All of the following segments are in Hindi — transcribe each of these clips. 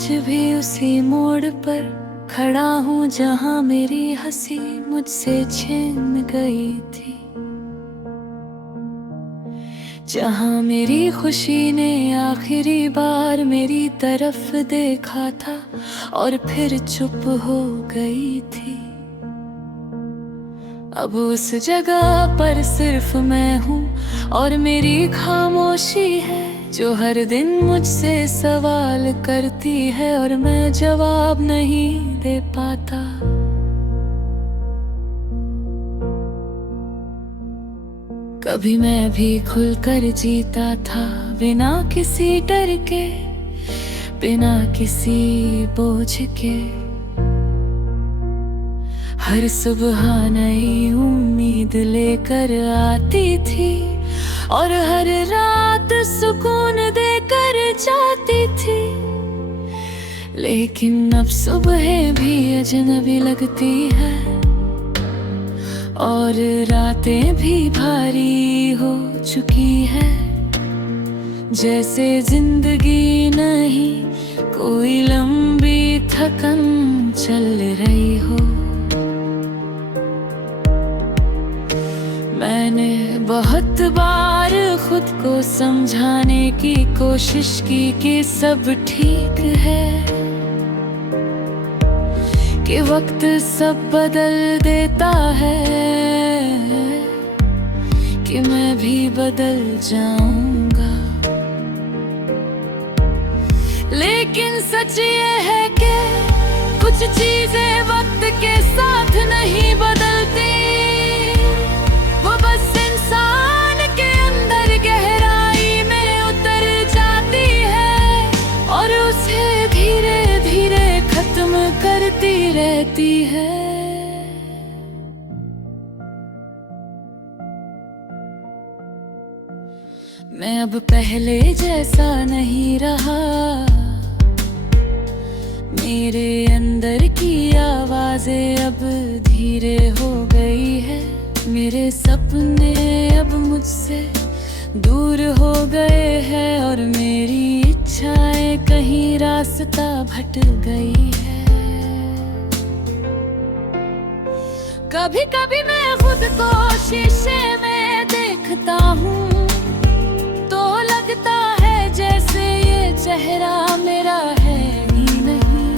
आज भी उसी मोड़ पर खड़ा हूँ जहाँ मेरी हंसी मुझसे छिन गई थी, जहाँ मेरी खुशी ने आखिरी बार मेरी तरफ देखा था और फिर चुप हो गई थी। अब उस जगह पर सिर्फ मैं हूँ और मेरी खामोशी है जो हर दिन मुझसे सवाल करती है और मैं जवाब नहीं दे पाता। कभी मैं भी खुलकर जीता था बिना किसी डर के, बिना किसी बोझ के। हर सुबह नई उम्मीद लेकर आती थी और हर रात सुकून देकर जाती थी। लेकिन अब सुबह भी अजनबी लगती है और रातें भी भारी हो चुकी है, जैसे जिंदगी नहीं कोई लंबी थकन चल रही हो। मैंने बहुत बार खुद को समझाने की कोशिश की कि सब ठीक है, कि वक्त सब बदल देता है, कि मैं भी बदल जाऊंगा। लेकिन सच ये है कि कुछ चीजें वक्त के साथ नहीं बदलती, वो बस इंसान के अंदर गहराई में उतर जाती है और उसे धीरे धीरे खत्म करती रहती है। मैं अब पहले जैसा नहीं रहा, मेरे अंदर की आवाजें अब धीरे हो गई है। मेरे सपने अब मुझसे दूर हो गए हैं और मेरी इच्छाएं कहीं रास्ता भटक गई है। कभी कभी मैं खुद को शीशे में देखता हूँ तो लगता है जैसे ये चेहरा मेरा है ही नहीं।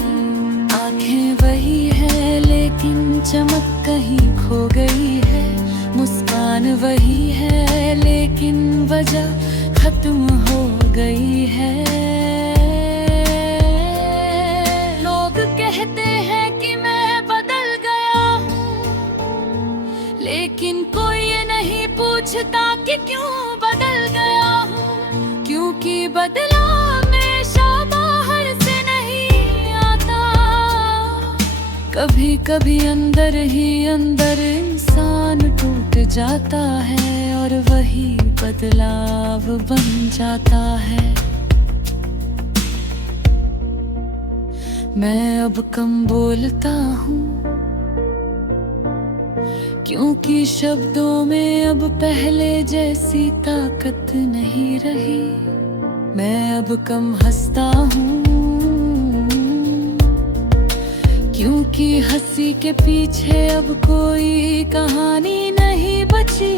आंखें वही है लेकिन चमक कहीं खो गई है, मुस्कान वही है लेकिन वजह खत्म हो गई है। लोग कहते हैं कि मैं बदल गया हूँ, लेकिन कोई ये नहीं पूछता कि क्यों बदल गया हूँ, क्योंकि बदला हमेशा बाहर से नहीं आता। कभी कभी अंदर ही अंदर इंसान टूट जाता है और वही बदलाव बन जाता है। मैं अब कम बोलता हूँ क्योंकि शब्दों में अब पहले जैसी ताकत नहीं रही। मैं अब कम हंसता हूँ क्योंकि हंसी के पीछे अब कोई कहानी नहीं बची।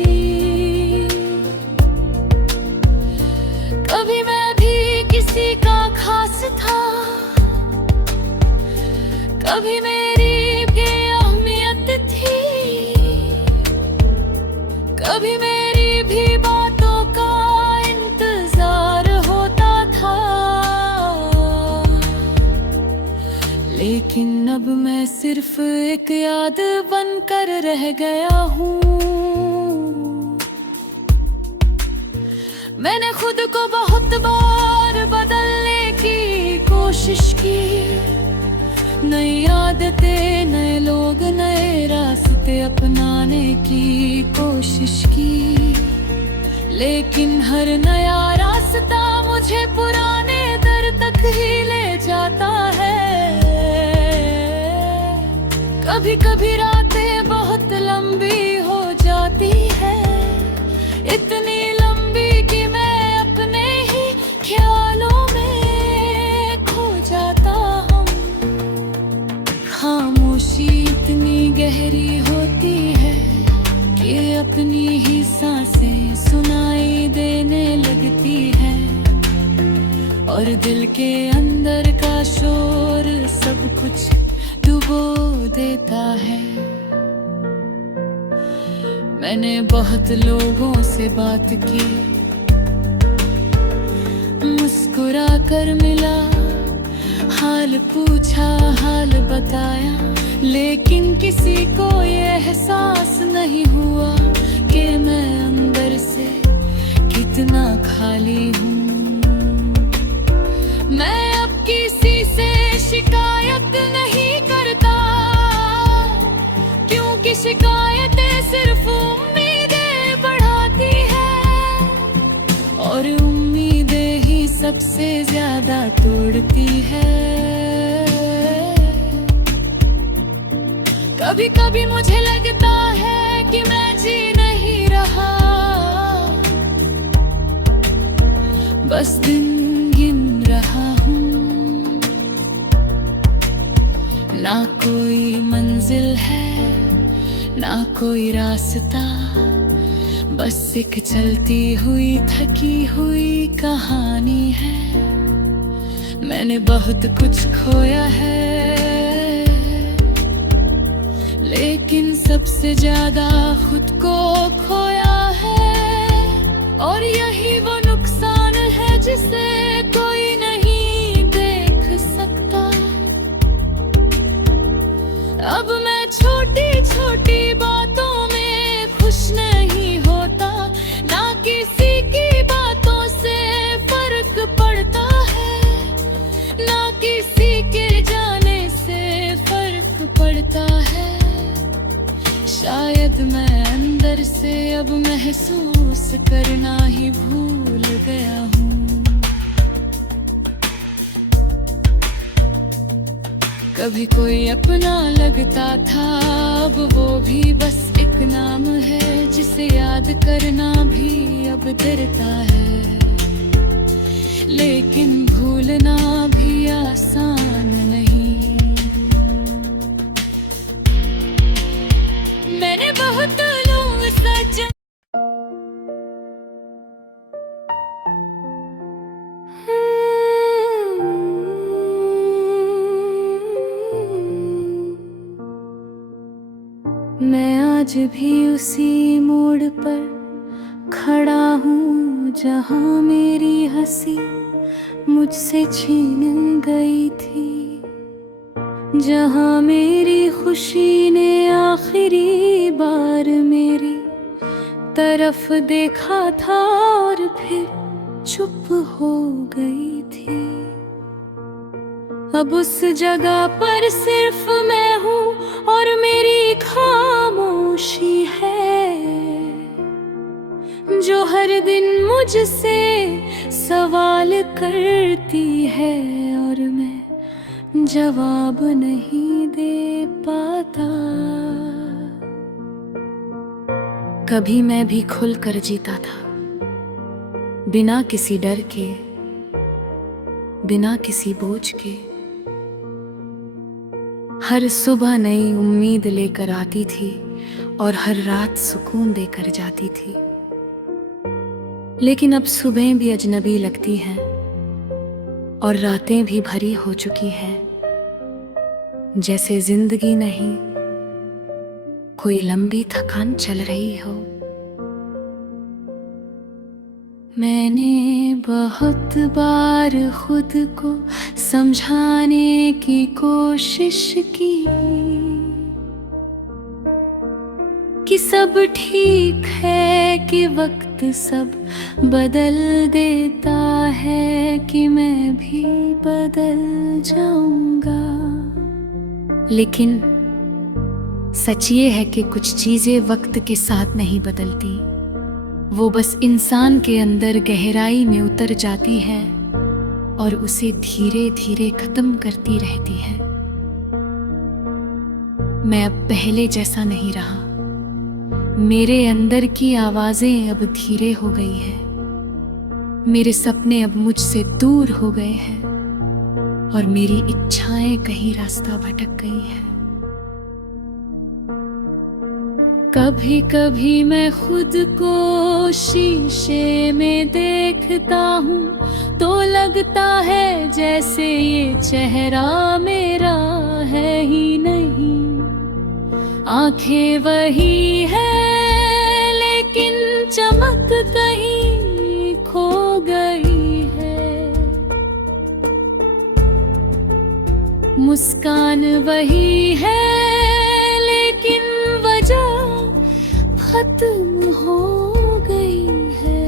कभी मैं भी किसी का खास था, कभी मेरी भी अहमियत थी, कभी मेरी भी बातों का इंतजार होता था। लेकिन अब मैं सिर्फ एक याद बनकर रह गया हूँ। मैंने खुद को बहुत बार बदलने की कोशिश की, नई आदतें, नए लोग, नए रास्ते अपनाने की कोशिश की। लेकिन हर नया रास्ता मुझे पुराने दर तक ही ले जाता है। कभी कभी रातें बहुत लंबी हो जाती है, इतनी लंबी कि मैं अपने ही ख्यालों में खो जाता गहरी होती है कि अपनी ही सांसें सुनाई देने लगती है, और दिल के अंदर का शोर सब कुछ डुबो देता है। मैंने बहुत लोगों से बात की, मुस्कुरा कर मिला, हाल पूछा, हाल बताया, लेकिन किसी को ये एहसास नहीं हुआ कि मैं अंदर से कितना खाली हूँ। मैं अब किसी से शिकायत नहीं करता, क्योंकि शिकायतें सिर्फ उम्मीदें बढ़ाती है, और उम्मीदें ही सबसे ज्यादा तोड़ती है। कभी कभी मुझे लगता है कि मैं जी नहीं रहा, बस दिन गिन रहा हूँ। ना कोई मंजिल है, ना कोई रास्ता, बस एक चलती हुई थकी हुई कहानी है। मैंने बहुत कुछ खोया है, लेकिन सबसे ज्यादा खुद को खोया है, और यही वो नुकसान है जिसे कोई नहीं देख सकता। अब मैं छोटी छोटी बातों में खुश नहीं होता, ना किसी की बातों से फर्क पड़ता है, ना किसी के जाने से फर्क पड़ता है। शायद मैं अंदर से अब महसूस करना ही भूल गया हूँ। कभी कोई अपना लगता था, अब वो भी बस एक नाम है जिसे याद करना भी अब डरता है, लेकिन भूलना भी आसान नहीं। मैंने बहुत लोग सच मैं आज भी उसी मोड़ पर खड़ा हूँ जहाँ मेरी हंसी मुझसे छीन गई थी, जहाँ मेरी खुशी ने आखिरी बार मेरी तरफ देखा था और फिर चुप हो गई थी। अब उस जगह पर सिर्फ मैं हूँ और मेरी खामोशी है, जो हर दिन मुझसे सवाल करती है और मैं जवाब नहीं दे पाता। कभी मैं भी खुल कर जीता था, बिना किसी डर के, बिना किसी बोझ के। हर सुबह नई उम्मीद लेकर आती थी और हर रात सुकून देकर जाती थी। लेकिन अब सुबह भी अजनबी लगती हैं और रातें भी भरी हो चुकी हैं, जैसे जिंदगी नहीं कोई लंबी थकान चल रही हो। मैंने बहुत बार खुद को समझाने की कोशिश की कि सब ठीक है, कि वक्त सब बदल देता है, कि मैं भी बदल जाऊंगा। लेकिन सच ये है कि कुछ चीजें वक्त के साथ नहीं बदलती, वो बस इंसान के अंदर गहराई में उतर जाती है और उसे धीरे धीरे खत्म करती रहती है। मैं अब पहले जैसा नहीं रहा, मेरे अंदर की आवाजें अब धीरे हो गई हैं, मेरे सपने अब मुझसे दूर हो गए हैं और मेरी इच्छाएं कहीं रास्ता भटक गई हैं। कभी कभी मैं खुद को शीशे में देखता हूँ तो लगता है जैसे ये चेहरा मेरा है ही नहीं। आंखें वही है लेकिन चमक कहीं खो गई है। मुस्कान वही है लेकिन वजह खत्म हो गई है।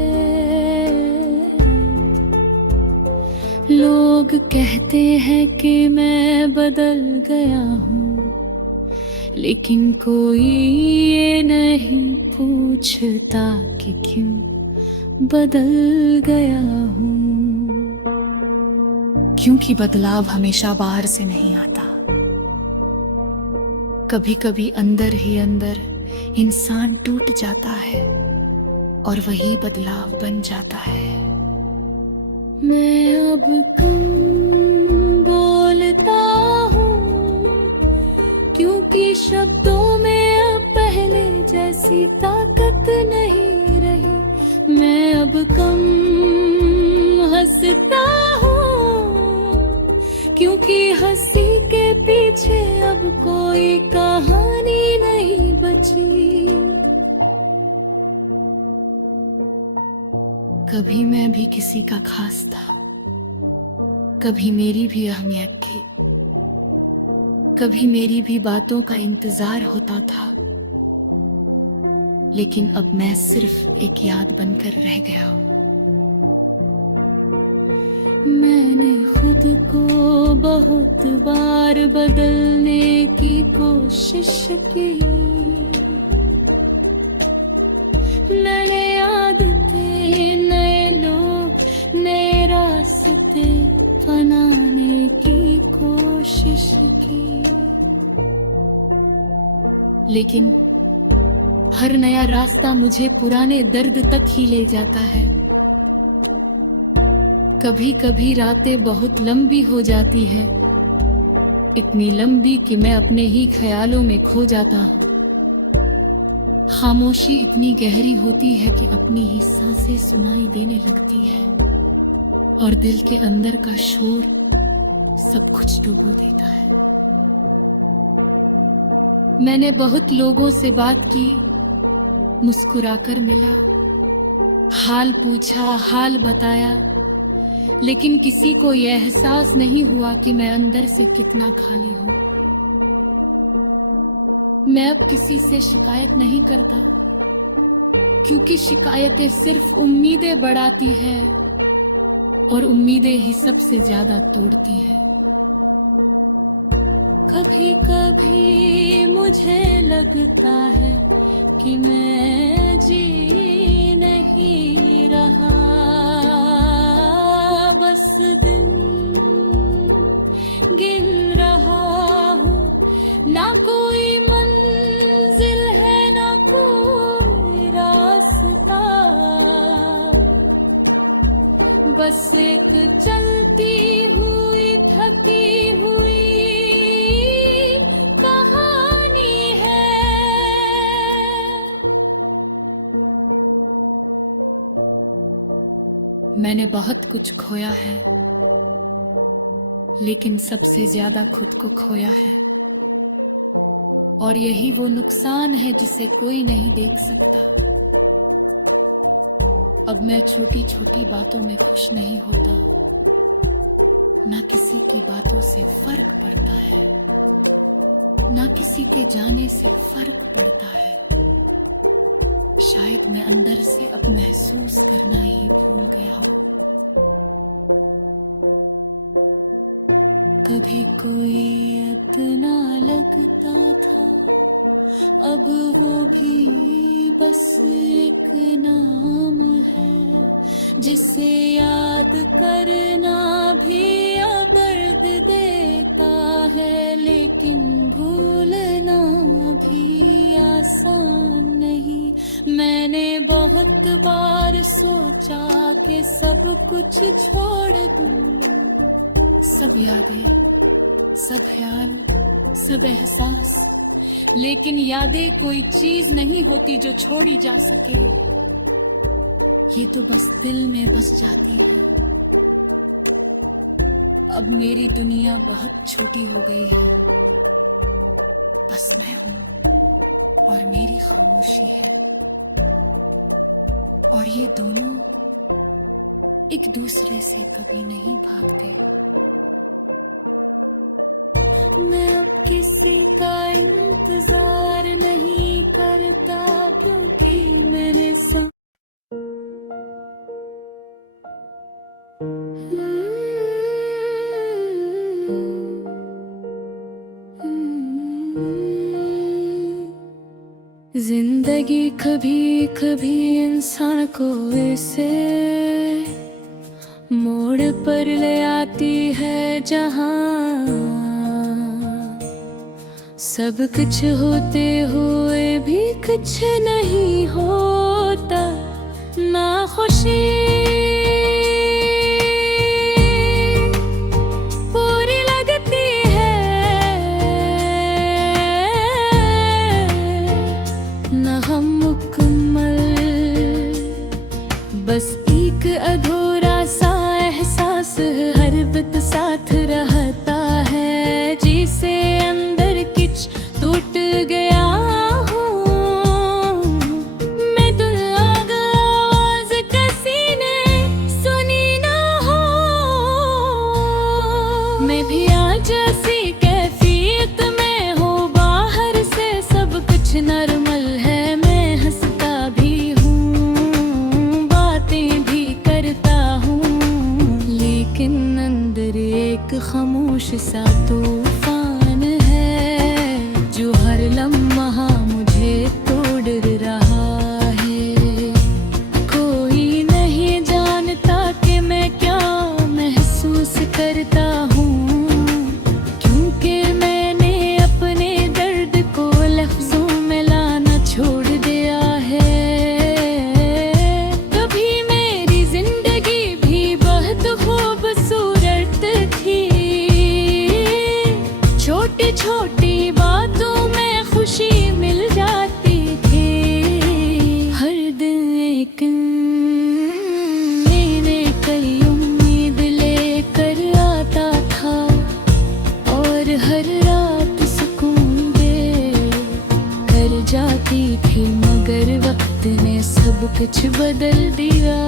लोग कहते हैं कि मैं बदल गया हूँ, लेकिन कोई ये नहीं पूछता कि क्यों बदल गया हूँ। क्योंकि बदलाव हमेशा बाहर से नहीं आता, कभी कभी अंदर ही अंदर इंसान टूट जाता है और वही बदलाव बन जाता है। मैं अब कम बोलता हूँ क्योंकि शब्दों में अब पहले जैसी ताकत नहीं रही। मैं अब कम हंसता हूँ क्योंकि हंसी के पीछे अब कोई कहानी नहीं बची। कभी मैं भी किसी का खास था, कभी मेरी भी अहमियत थी, कभी मेरी भी बातों का इंतजार होता था, लेकिन अब मैं सिर्फ एक याद बनकर रह गया हूं। मैंने खुद को बहुत बार बदलने की कोशिश की। मैंने आदतें, नए लोग, नए रास्ते बनाने की कोशिश की, लेकिन हर नया रास्ता मुझे पुराने दर्द तक ही ले जाता है। कभी कभी रातें बहुत लंबी हो जाती है, इतनी लंबी कि मैं अपने ही ख्यालों में खो जाता हूँ। खामोशी इतनी गहरी होती है कि अपनी ही सांसें सुनाई देने लगती है और दिल के अंदर का शोर सब कुछ डुबो देता है। मैंने बहुत लोगों से बात की, मुस्कुराकर मिला, हाल पूछा, हाल बताया, लेकिन किसी को यह एहसास नहीं हुआ कि मैं अंदर से कितना खाली हूं। मैं अब किसी से शिकायत नहीं करता, क्योंकि शिकायतें सिर्फ उम्मीदें बढ़ाती है और उम्मीदें ही सबसे ज्यादा तोड़ती है। कभी कभी मुझे लगता है कि मैं जी नहीं रहा, बस दिन गिन रहा हूँ। ना कोई मंजिल है, ना कोई रास्ता, बस एक चलती हुई, थकी हुई कहानी है। मैंने बहुत कुछ खोया है, लेकिन सबसे ज्यादा खुद को खोया है, और यही वो नुकसान है जिसे कोई नहीं देख सकता। अब मैं छोटी छोटी बातों में खुश नहीं होता, ना किसी की बातों से फर्क पड़ता है, ना किसी के जाने से फर्क पड़ता है। शायद मैं अंदर से अब महसूस करना ही भूल गया हूं। कभी कोई अपना लगता था, अब वो भी बस एक नाम है, जिसे याद करना भी अब दर्द देता है, लेकिन भूलना भी आसान नहीं। मैंने बहुत बार सोचा कि सब कुछ छोड़ दूं, सब यादें, सब ख्याल, सब एहसास लेकिन यादें कोई चीज नहीं होती जो छोड़ी जा सके। ये तो बस दिल में बस जाती है। अब मेरी दुनिया बहुत छोटी हो गई है। बस मैं हूं और मेरी खामोशी है, और ये दोनों एक दूसरे से कभी नहीं भागते। मैं अब किसी का इंतजार नहीं करता, क्योंकि मैंने जिंदगी कभी कभी इंसान को ऐसे मोड़ पर ले आती है जहां सब कुछ होते हुए भी कुछ नहीं होता। ना खुशी पूरी लगती है, ना हम मुकम्मल, बस एक अधूरा सा एहसास हर वक्त साथ रहता है, जिसे अंदर कुछ टूट गया हूँ मैं। तो आवाज किसी ने सुनी ना हो, मैं भी आज ऐसी कैफियत में हूँ। बाहर से सब कुछ नॉर्मल है, मैं हंसता भी हूँ, बातें भी करता हूँ, लेकिन अंदर एक खामोश सा तूफान है जो हर लम्हा मुझे तोड़ रहा है। कोई नहीं जानता कि मैं क्या महसूस करता हूँ, क्योंकि मैंने अपने दर्द को लफ्जों में लाना छोड़ दिया है। कभी मेरी जिंदगी भी बहुत खूबसूरत थी, छोटी छोटी बातों में खुशी मिल जाती थी। हर दिन एक नई उम्मीद लेकर आता था, और हर रात सुकून दे कर जाती थी, मगर वक्त ने सब कुछ बदल दिया।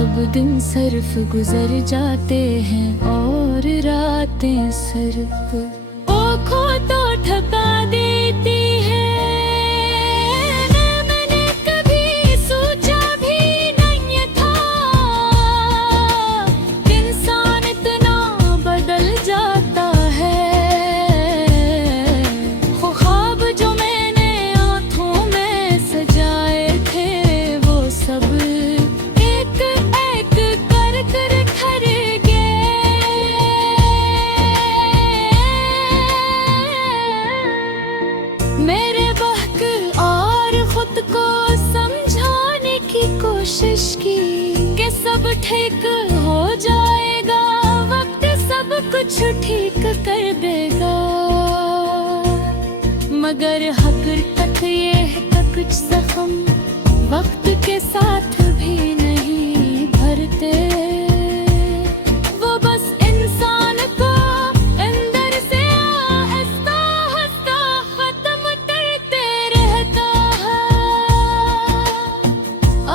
अब दिन सिर्फ गुजर जाते हैं और रातें सिर्फ आँखों तो ठका देती है। मैंने कभी सोचा भी नहीं था इंसान इतना बदल जाता है। वो ख्वाब जो मैंने आँखों में सजाए थे, वो सब एक एक कर कर खर गए। मेरे बहक और खुद को समझाने की कोशिश की कि सब ठीक हो जाएगा, वक्त सब कुछ ठीक कर देगा, मगर हकीकत ये है कि कुछ जख्म वक्त के साथ भी नहीं भरते। वो बस इंसान को अंदर से आहिस्ता आहिस्ता खत्म करते रहता है।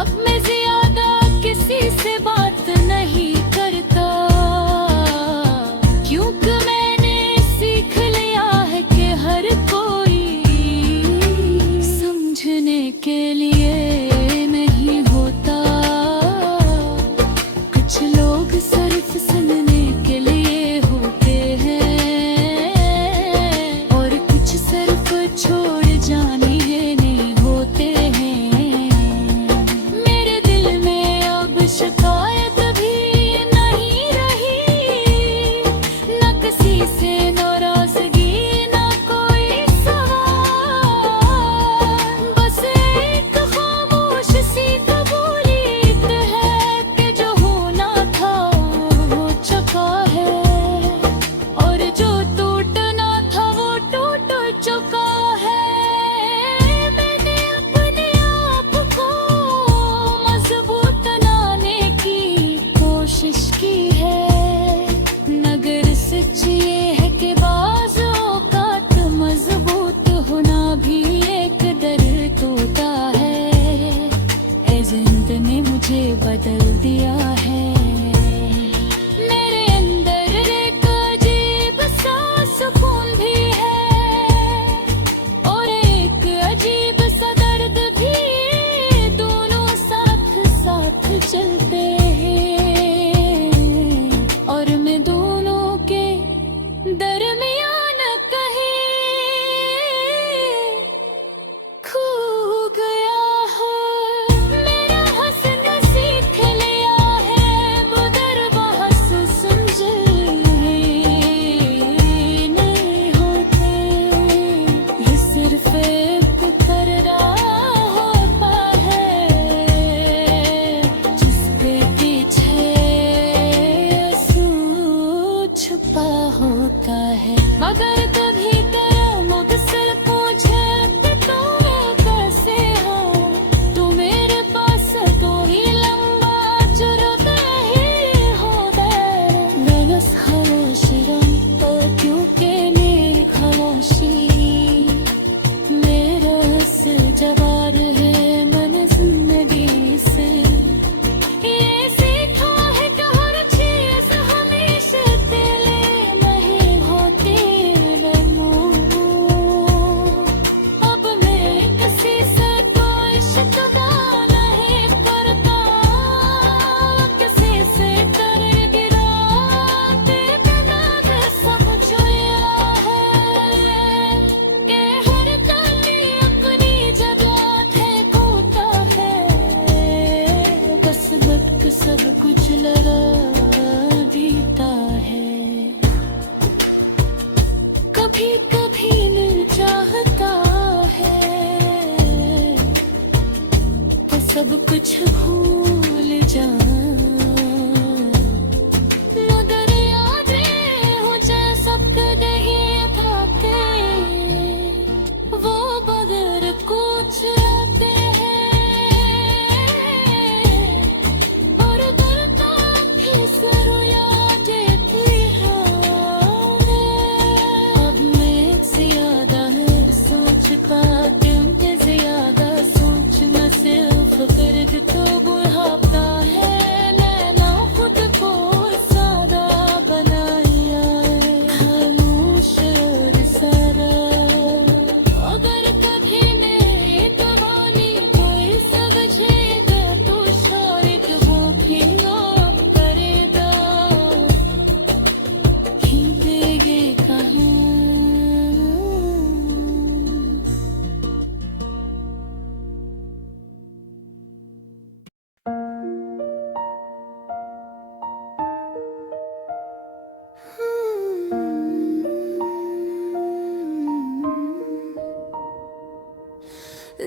अब मैं ज्यादा किसी से बात नहीं करता, क्योंकि मैंने सीख लिया है कि हर कोई समझने के लिए मुझे बदल दिया है। मेरे अंदर एक अजीब सा सुकून भी है और एक अजीब सा दर्द भी, दोनों साथ साथ चलते हैं और मैं दोनों के दरमियान कहीं खो गया हूँ। मेरा हंसना सीख लिया है, मगर वो हंस समझ नहीं होते। ये सिर्फ एक करना होता है जिसके पीछे आंसू छुपा होता है। मगर कभी तेरा मुझसे पूछे कि तू कैसे हो, तू मेरे पास तो ही लंबा जुर्दा ही होता है। मैं बस खामोश रहूं क्योंकि मेरी खामोशी मेरा असल जवाब है मन जिंदगी से। ये सीखा है कि हर चीज हमेशा तेरे नहीं होती रहूं। अब मैं किसी से कोई शिकवा नहीं करता, किसी से कर गिरा तेरे दाग समझ लिया है कि हर कली अपनी जगह थे खोता है। बस वक्त सब कुछ लगा देता है। कभी कभी दिल चाहता है कि सब कुछ भूल जाऊं, मगर यादें हो जाए सबके नहीं था के वो बगैर कुछ आते हैं और करता फिस रोया जेती है। अब मैं ज्यादा है सोच पाती हूँ कि ज्यादा सोच मैं सिर्फ कर तो बुढ़ापा है। मैंने खुद को सादा बनाया है, खामोश और सारा। अगर कभी मेरी कहानी कोई समझेगा तो शायद वो भी माफ करेगा। खींचेंगे कहाँ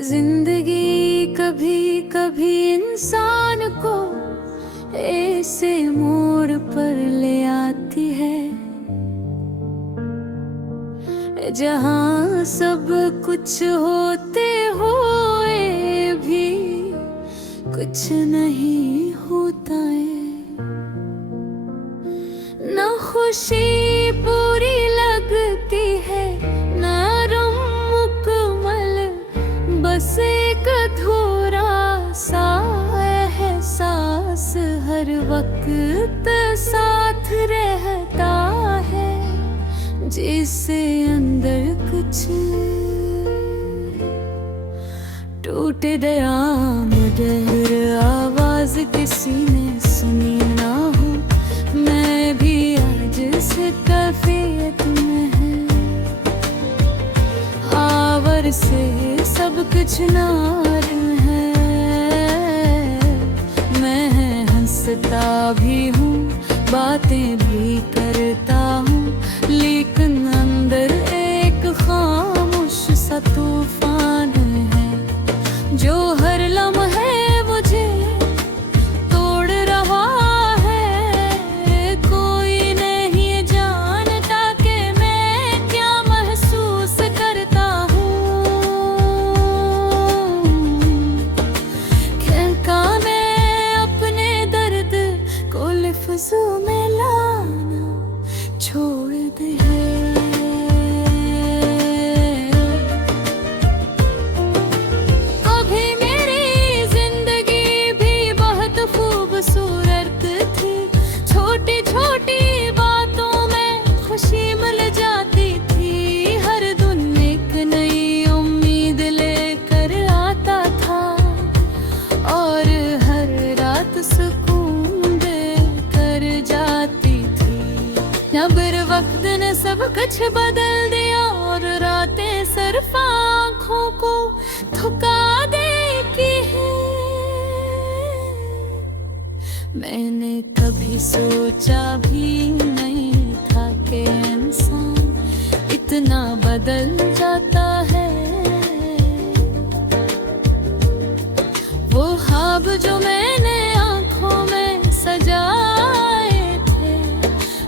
जिंदगी कभी कभी इंसान को ऐसे मोड़ पर ले आती है जहाँ सब कुछ होते हुए भी कुछ नहीं होता है। न खुशी पूरी लगती है न गम मुकम्मल, बस एक अधूरा सा एहसास हर वक्त साथ रहता है, जिससे अंदर कुछ टूट गया मगर आवाज किसी ने सुनी ना हो। मैं भी आज से कैफियत में है, आवर से सब कुछ नार है। मैं हंसता भी हूँ बातें भी करता हूँ, लेकिन अंदर एक खामोश सा तूफान है जो हर लम्हे मुझे तोड़ रहा है। कोई नहीं जानता कि मैं क्या महसूस करता हूँ। क्या मैं अपने दर्द को लफ्ज़ों में लाना सब कुछ बदल दिया और रातें सिर्फ आँखों को थका देती है। मैंने कभी सोचा भी नहीं था कि इंसान इतना बदल जाता है। वो ख्वाब जो मैंने आँखों में सजाए थे,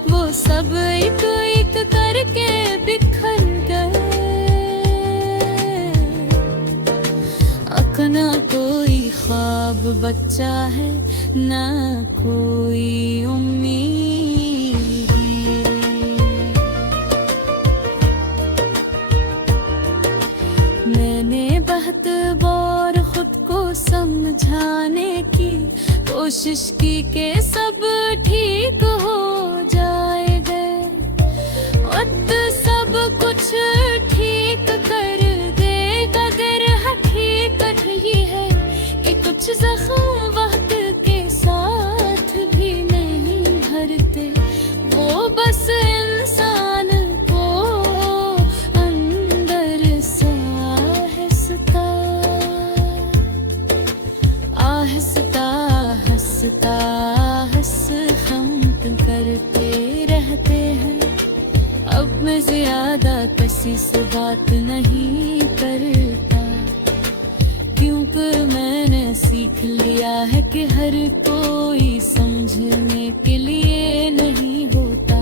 वो सब एक एक करके बिखर गए। अब ना कोई ख्वाब बच्चा है, ना कोई उम्मीद। मैंने बहुत बार खुद को समझाने की कोशिश की कि सब ठीक हो जाएगा, वक्त सब कुछ ठीक कर देगा। अगर हकीकत ये है कि कुछ जख्म वक्त के साथ भी नहीं भरते, वो बस इंसान को अंदर से आहिस्ता आहिस्ता आहिस्ता खत्म करते रहते हैं। अब मैं ज्यादा किसी से बात नहीं करता, क्योंकि मैंने सीख लिया है कि हर कोई समझने के लिए नहीं होता।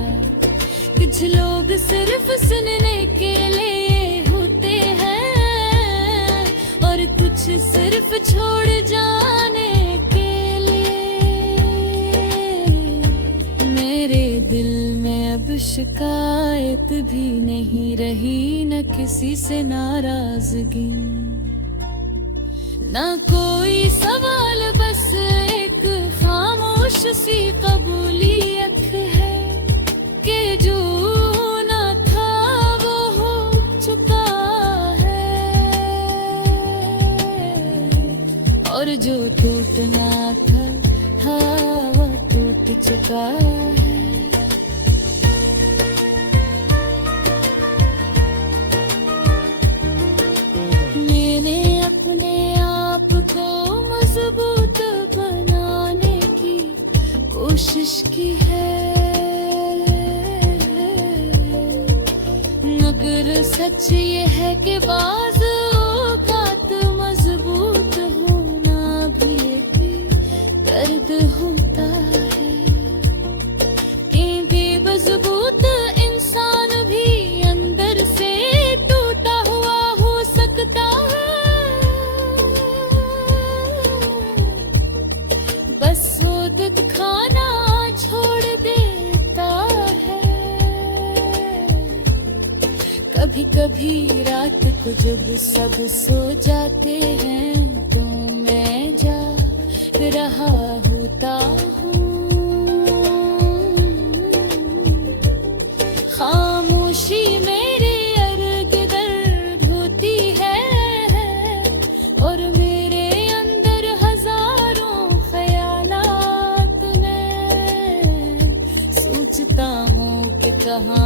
कुछ लोग सिर्फ सुनने के लिए होते हैं और कुछ सिर्फ छोड़ जाने के लिए। मेरे दिल में अब शिकायत भी नहीं रही, न किसी से नाराजगी, ना कोई सवाल, बस एक खामोश सी कबूलियत है कि जो ना था वो हो चुका है, और जो टूटना था वो टूट चुका है। मजबूत बनाने की कोशिश की है, मगर सच ये है कि बाज़ औक़ात मजबूत होना भी एक दर्द होता है। कि मजबूत इंसान भी अंदर से टूटा हुआ हो सकता है, बस वो दिखाना छोड़ देता है। कभी कभी रात को जब सब सो जाते हैं तो मैं जा रहा होता हूँ। खामोशी मेरे अर्ग दर्द होती है और मेरे अंदर हजारों ख्यालात में सोचता हूँ कि कहाँ